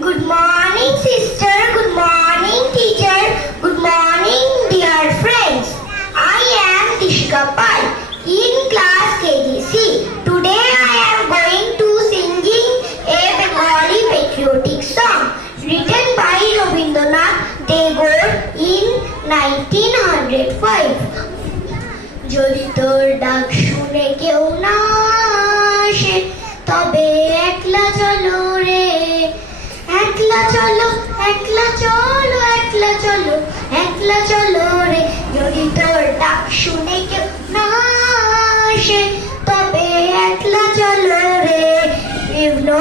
Good morning, sister. Good morning, teacher. Good morning, dear friends. I am Tishka Pai in class KGC. Today I am going to singing a Bengali patriotic song written by Rabindranath Tagore in 1905. যদি তোর ডাক শুনে কেউ না আসে তবে একলা চলো রে, একলা চলো, একলা চলো, একলা চলো, একলা চলো রে। যদি তোর ডাক শুনে কেউ না আসে তবে একলা চলো রে। If no